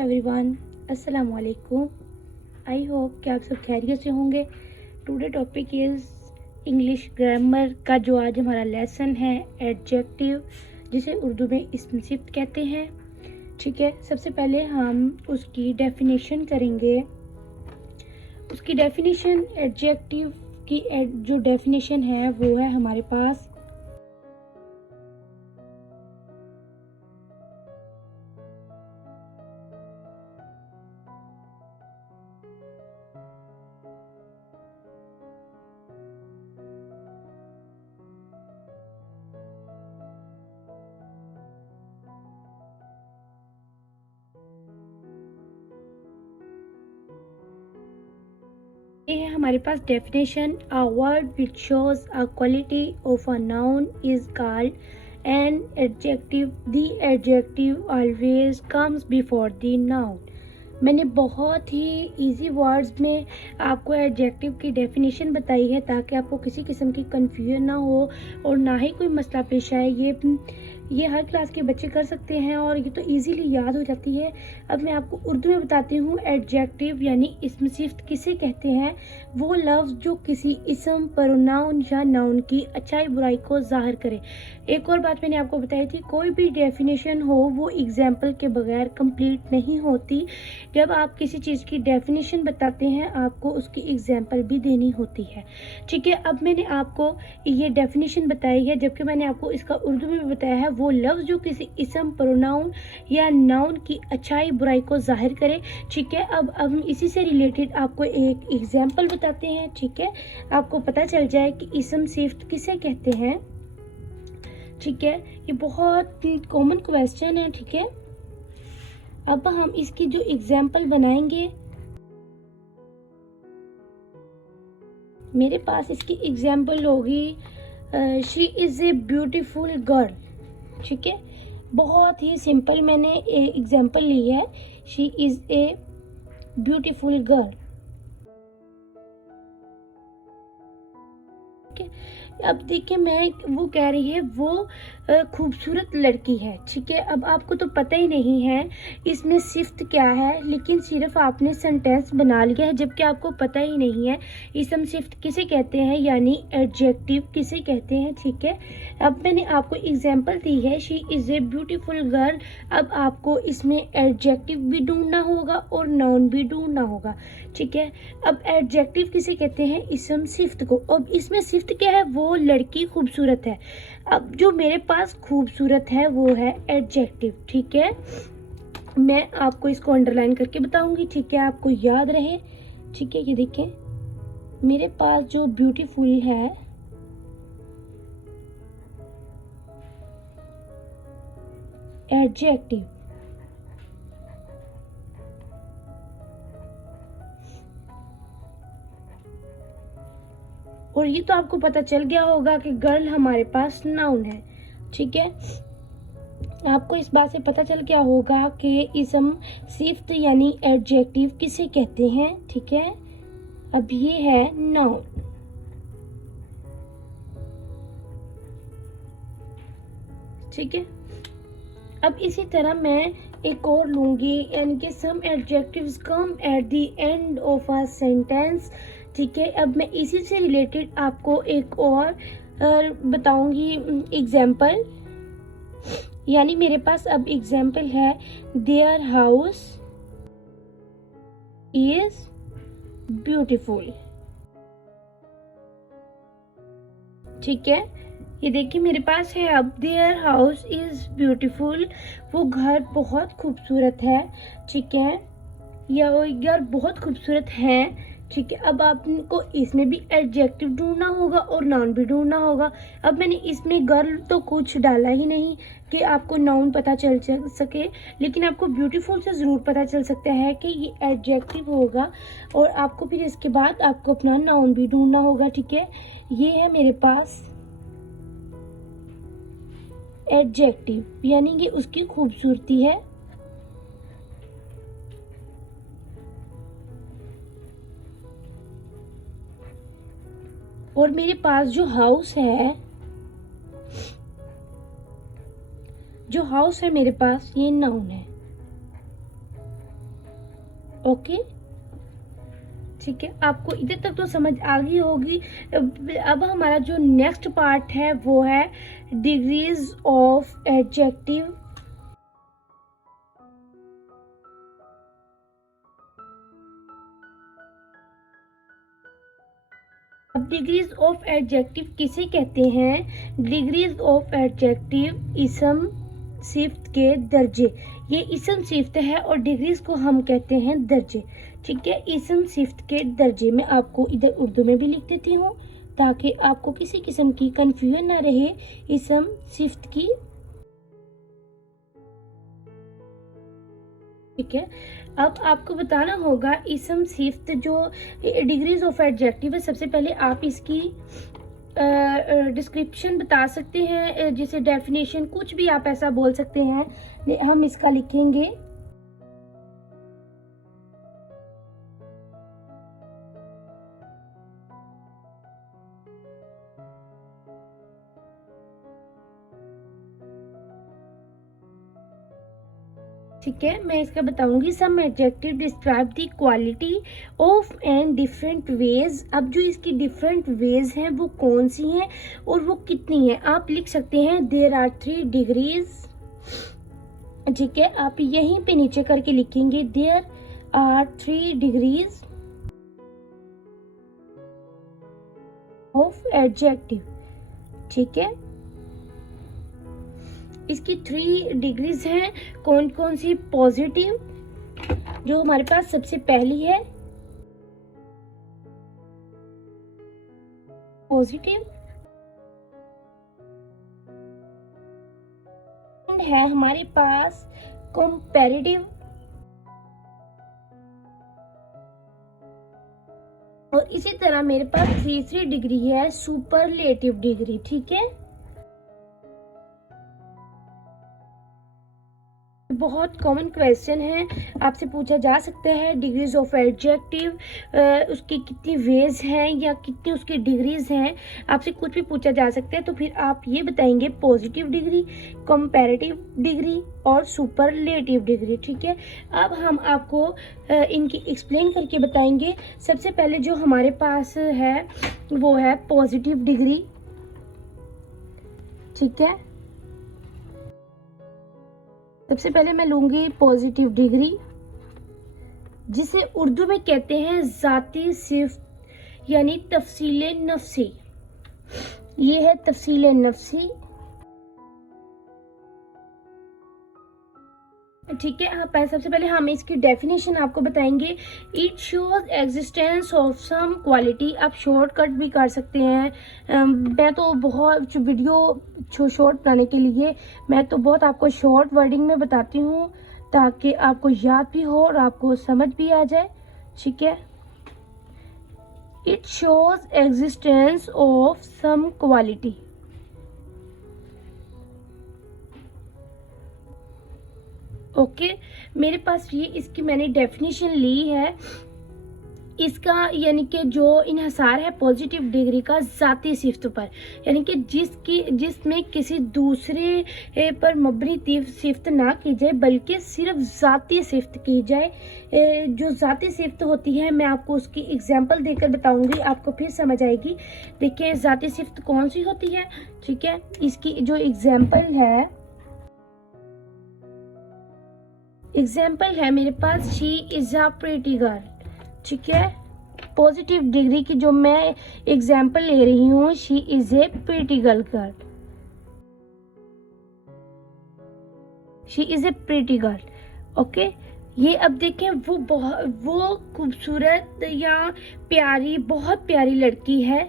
Everyone, अस्सलाम वालेकुम। I hope कि आप सब खैरियत से होंगे। Today topic is English grammar का जो आज हमारा लेसन है एडजेक्टिव, जिसे उर्दू में इस्म सिफ्त कहते हैं। ठीक है, सबसे पहले हम उसकी डेफिनेशन करेंगे। उसकी डेफिनेशन एडजेक्टिव की जो डेफिनेशन है वो है हमारे पास ये है हमारे पास definition. A word which shows a quality of a noun is called an adjective. The adjective always comes before the noun. मैंने बहुत ही इजी वर्ड्स में आपको एडजेक्टिव की डेफिनेशन बताई है ताकि आपको किसी किस्म की कंफ्यूजन ना हो और ना ही कोई मसला पेश आए। ये हर क्लास के बच्चे कर सकते हैं और ये तो इजीली याद हो जाती है। अब मैं आपको उर्दू में बताती हूँ एडजेक्टिव यानी इस्म सिफ्त किसे कहते हैं। वो लफ्ज़ जो किसी इस्म, प्रोनाउन या नाउन की अच्छाई बुराई को जाहिर करे। एक और बात मैंने आपको बताई थी, कोई भी डेफिनेशन हो वो एग्जाम्पल के बगैर कंप्लीट नहीं होती। जब आप किसी चीज़ की डेफिनेशन बताते हैं आपको उसकी एग्जाम्पल भी देनी होती है। ठीक है, अब मैंने आपको ये डेफिनेशन बताई है, जबकि मैंने आपको इसका उर्दू में भी बताया है। वो लफ्ज़ जो किसी इस्म, प्रोनाउन या नाउन की अच्छाई बुराई को जाहिर करे। ठीक है, अब हम इसी से रिलेटेड आपको एक एग्जाम्पल बताते हैं। ठीक है, आपको पता चल जाए कि इस्म सिफ्त किसे कहते हैं। ठीक है, ये बहुत कॉमन क्वेश्चन है। ठीक है, अब हम इसकी जो एग्जाम्पल बनाएंगे, मेरे पास इसकी एग्जाम्पल होगी she is a beautiful girl. ठीक है, बहुत ही सिंपल मैंने एग्जाम्पल ली है, she is a beautiful girl. अब देखिए, मैं वो कह रही है वो खूबसूरत लड़की है। ठीक है, अब आपको तो पता ही नहीं है इसमें सिफ्त क्या है, लेकिन सिर्फ आपने सेंटेंस बना लिया है, जबकि आपको पता ही नहीं है इसम सिफ्त किसे कहते हैं यानी एडजेक्टिव किसे कहते हैं। ठीक है, अब मैंने आपको एग्जांपल दी है she is a beautiful girl. अब आपको इसमें एडजेक्टिव भी ढूंढना होगा और नाउन भी ढूंढना होगा। ठीक है, अब एडजेक्टिव किसे कहते हैं, इसम सिफ्त को। अब इसमें सिफ्त क्या है, वो लड़की खूबसूरत है। अब जो मेरे पास खूबसूरत है वो है एडजेक्टिव। ठीक है, मैं आपको इसको अंडरलाइन करके बताऊंगी। ठीक है, आपको याद रहे। ठीक है, ये देखें, मेरे पास जो ब्यूटीफुल है एडजेक्टिव, और ये तो आपको पता चल गया होगा कि गर्ल हमारे पास नाउन है। ठीक है, आपको इस बात से पता चल गया होगा कि इसम सिफ्त यानी एडजेक्टिव किसे कहते हैं। ठीक है, अब ये है नाउन। ठीक है, अब इसी तरह मैं एक और लूंगी, यानी कि some adjectives come at the end of a sentence. ठीक है, अब मैं इसी से रिलेटेड आपको एक और बताऊंगी एग्जाम्पल। यानी मेरे पास अब एग्जाम्पल है देयर हाउस इज ब्यूटीफुल। ठीक है, ये देखिए मेरे पास है अब देयर हाउस इज ब्यूटीफुल। वो घर बहुत खूबसूरत है। ठीक है, या वो यार बहुत खूबसूरत है। ठीक है, अब आपको इसमें भी एडजेक्टिव ढूंढना होगा और नाउन भी ढूंढना होगा। अब मैंने इसमें गर्ल तो कुछ डाला ही नहीं कि आपको नाउन पता चल सके, लेकिन आपको ब्यूटीफुल से ज़रूर पता चल सकता है कि ये एडजेक्टिव होगा, और आपको फिर इसके बाद आपको अपना नाउन भी ढूंढना होगा। ठीक है, ये है मेरे पास एडजेक्टिव, यानी कि उसकी खूबसूरती है। और मेरे पास जो हाउस है, मेरे पास ये नाउन है। ओके, ठीक है, आपको इधर तक तो समझ आ गई होगी। अब हमारा जो नेक्स्ट पार्ट है वो है डिग्रीज ऑफ एडजेक्टिव। अब डिग्रीज ऑफ एडजेक्टिव किसे कहते हैं? डिग्रीज ऑफ एडजेक्टिव इसम सिफ्त के दर्जे। ये इसम सिफ्त है और डिग्रीज को हम कहते हैं दर्जे। ठीक है, इसम सिफ्त के दर्जे। मैं आपको इधर उर्दू में भी लिख देती हूँ ताकि आपको किसी किस्म की कंफ्यूजन ना रहे इसम सिफ्त की। ठीक है, अब आपको बताना होगा इसम सिफ्त जो डिग्रीज ऑफ एडजेक्टिव है। सबसे पहले आप इसकी डिस्क्रिप्शन बता सकते हैं, जिसे डेफिनेशन कुछ भी आप ऐसा बोल सकते हैं। हम इसका लिखेंगे ठीक है, मैं इसका बताऊंगी। Some adjective describe the quality of and different ways. अब जो इसकी डिफरेंट वेज हैं वो कौन सी हैं और वो कितनी है, आप लिख सकते हैं देयर आर 3 डिग्रीज। ठीक है, आप यहीं पे नीचे करके लिखेंगे there are 3 degrees of adjective. ठीक है, इसकी 3 डिग्रीज हैं। कौन कौन सी? पॉजिटिव, जो हमारे पास सबसे पहली है पॉजिटिव, है हमारे पास कंपैरेटिव, और इसी तरह मेरे पास तीसरी डिग्री है सुपरलेटिव डिग्री। ठीक है, बहुत कॉमन क्वेश्चन है, आपसे पूछा जा सकता है डिग्रीज ऑफ एडजेक्टिव, उसकी कितनी वेज हैं या कितनी उसकी डिग्रीज हैं, आपसे कुछ भी पूछा जा सकता है। तो फिर आप ये बताएंगे पॉजिटिव डिग्री, कंपैरेटिव डिग्री और सुपरलेटिव डिग्री। ठीक है, अब हम आपको इनकी एक्सप्लेन करके बताएंगे। सबसे पहले जो हमारे पास है वो है पॉजिटिव डिग्री। ठीक है, सबसे पहले मैं लूंगी पॉजिटिव डिग्री, जिसे उर्दू में कहते हैं जाती सिफ्त यानी तफसीले नफ्सी। ये है तफसीले नफ्सी। ठीक है, सबसे पहले हम इसकी डेफिनेशन आपको बताएंगे। It shows existence of some quality. आप शॉर्टकट भी कर सकते हैं। मैं तो बहुत वीडियो शॉर्ट बनाने के लिए मैं तो बहुत आपको शॉर्ट वर्डिंग में बताती हूँ ताकि आपको याद भी हो और आपको समझ भी आ जाए। ठीक है, it shows existence of some quality. Okay, मेरे पास ये इसकी मैंने डेफिनेशन ली है। इसका यानी कि जो इन्हिसार है पॉजिटिव डिग्री का जाती सिफ्त पर, यानी कि जिसमें किसी दूसरे पर मबनी सिफ्त ना की जाए बल्कि सिर्फ जाती सिफ्त की जाए। जो जाती सिफ्त होती है मैं आपको उसकी एग्जांपल देकर बताऊंगी, आपको फिर समझ आएगी। देखिए जाती सिफ्त कौन सी होती है। ठीक है, इसकी जो एग्जांपल है मेरे पास she is a pretty girl. ठीक है, पॉजिटिव डिग्री की जो मैं एग्जाम्पल ले रही हूँ, she is a pretty girl. She is a pretty girl. Okay, ये अब देखें वो खूबसूरत या प्यारी, बहुत प्यारी लड़की है।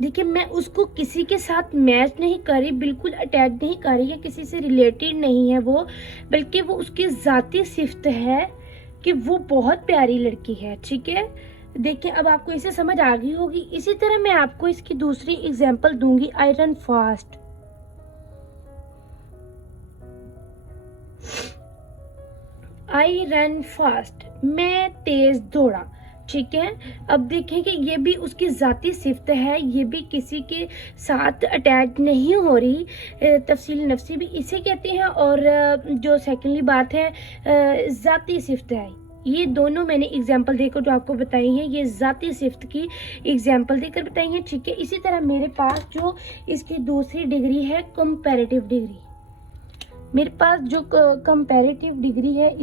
देखिए मैं उसको किसी के साथ मैच नहीं कर रही, बिल्कुल अटैच नहीं कर रही है, किसी से रिलेटेड नहीं है वो, बल्कि वो उसकी जाती सिफ्त है कि वो बहुत प्यारी लड़की है। ठीक है, देखिए अब आपको इसे समझ आ गई होगी। इसी तरह मैं आपको इसकी दूसरी एग्जांपल दूंगी, I run fast. I run fast, मैं तेज दौड़ा। ठीक है, अब देखें कि ये भी उसकी जाती सिफ्त है, ये भी किसी के साथ अटैच नहीं हो रही। तफसील नफ्सी भी इसे कहते हैं। और जो सेकेंडली बात है जाती सिफ्त है, ये दोनों मैंने एग्जाम्पल देकर जो आपको बताई हैं, ये ज़ाती सिफ्त की एग्जाम्पल देकर बताई हैं, ठीक है। इसी तरह मेरे पास जो इसकी दूसरी डिग्री है कंपैरेटिव डिग्री, मेरे पास जो कंपैरेटिव डिग्री है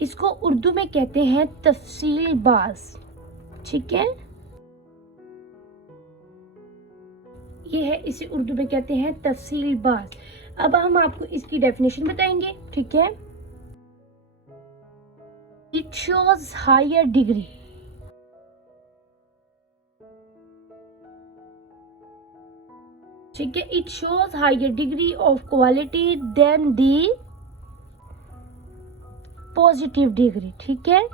इसको उर्दू में कहते हैं तफसील बाज, ठीक है। ये है, इसे उर्दू में कहते हैं तफसील बाज। अब हम आपको इसकी डेफिनेशन बताएंगे, ठीक है। इट शोज हायर डिग्री, ठीक है, it shows higher degree of quality than the positive degree, ठीक है।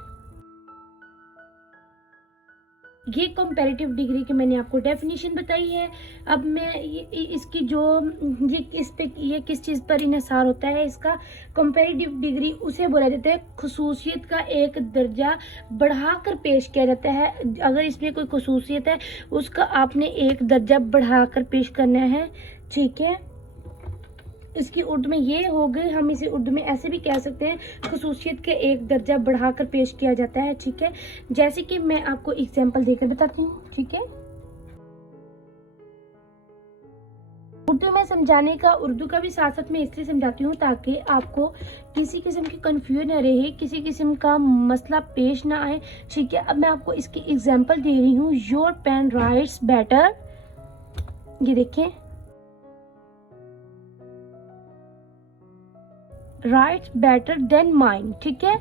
ये कंपैरेटिव डिग्री की मैंने आपको डेफिनेशन बताई है। अब मैं इसकी जो ये किस चीज़ पर इन्हिसार होता है, इसका कंपैरेटिव डिग्री उसे बोला जाता है खसूसियत का एक दर्जा बढ़ाकर पेश किया जाता है। अगर इसमें कोई खसूसियत है उसका आपने एक दर्जा बढ़ाकर पेश करना है, ठीक है। इसकी उर्दू में ये हो गई, हम इसे उर्दू में ऐसे भी कह सकते हैं खसूसियत के एक दर्जा बढ़ाकर पेश किया जाता है, ठीक है। जैसे कि मैं आपको एग्जांपल देकर बताती हूँ, ठीक है। उर्दू में समझाने का, उर्दू का भी साथ साथ में इसलिए समझाती हूँ ताकि आपको किसी किस्म की कंफ्यूजन न रहे, किसी किस्म का मसला पेश ना आए, ठीक है। अब मैं आपको इसकी एग्जाम्पल दे रही हूँ। योर पेन राइट्स बेटर, ये देखें, राइट्स बेटर देन माइन, ठीक है।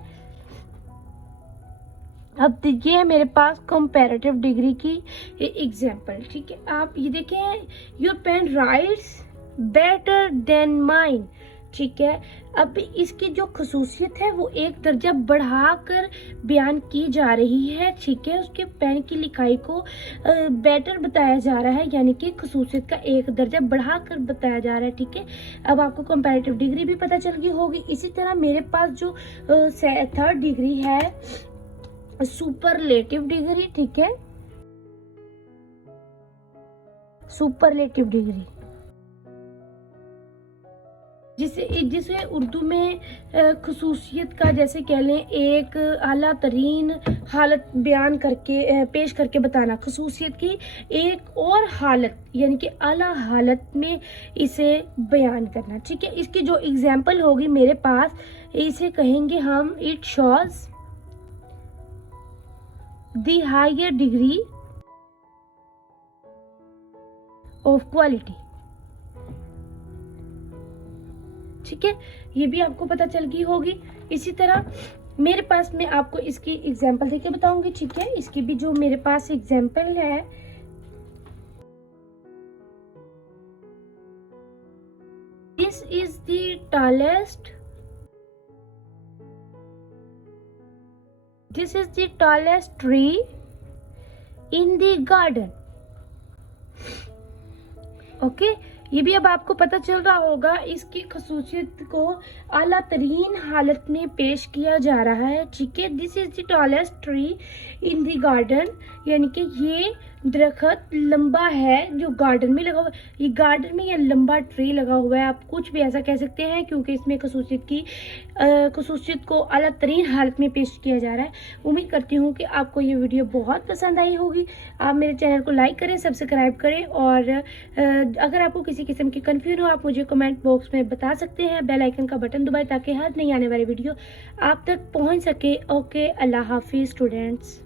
अब ये है मेरे पास कंपैरेटिव डिग्री की एग्जाम्पल, ठीक है। आप ये देखें, your pen writes better than mine, ठीक है। अब इसकी जो खसूसियत है वो एक दर्जा बढ़ाकर बयान की जा रही है, ठीक है। उसके पेन की लिखाई को बेटर बताया जा रहा है, यानी कि खसूसियत का एक दर्जा बढ़ाकर बताया जा रहा है, ठीक है। अब आपको कंपैरेटिव डिग्री भी पता चल गई होगी। इसी तरह मेरे पास जो थर्ड डिग्री है सुपरलेटिव डिग्री, ठीक है, सुपरलेटिव डिग्री, जिसे उर्दू में खसूसियत का, जैसे कह लें, एक आला तरीन हालत बयान करके पेश करके बताना, खसूसियत की एक और हालत यानी कि आला हालत में इसे बयान करना, ठीक है। इसकी जो एग्जाम्पल होगी मेरे पास, इसे कहेंगे हम it shows the higher degree of quality, ठीक है। ये भी आपको पता चल गई होगी। इसी तरह मेरे पास मैं आपको इसकी एग्जाम्पल देके बताऊंगी, ठीक है। इसकी भी जो मेरे पास एग्जाम्पल है, this is the tallest tree in the garden, okay. ये भी अब आपको पता चल रहा होगा, इसकी खसूसियत को आला तरीन हालत में पेश किया जा रहा है, ठीक है। This is the tallest tree in the garden, यानी कि ये दरख्त लंबा है जो गार्डन में लगा हुआ है। ये गार्डन में ये लंबा ट्री लगा हुआ है, आप कुछ भी ऐसा कह सकते हैं, क्योंकि इसमें खसूसियत को आला तरीन हालत में पेश किया जा रहा है। उम्मीद करती हूँ कि आपको ये वीडियो बहुत पसंद आई होगी। आप मेरे चैनल को लाइक करें, सब्सक्राइब करें, और अगर आपको किसी किस्म की कंफ्यूजन हो आप मुझे कमेंट बॉक्स में बता सकते हैं। बेल आइकन का बटन दबाएं ताकि हर नई आने वाली वीडियो आप तक पहुँच सके। ओके, अल्लाह हाफिज़ स्टूडेंट्स।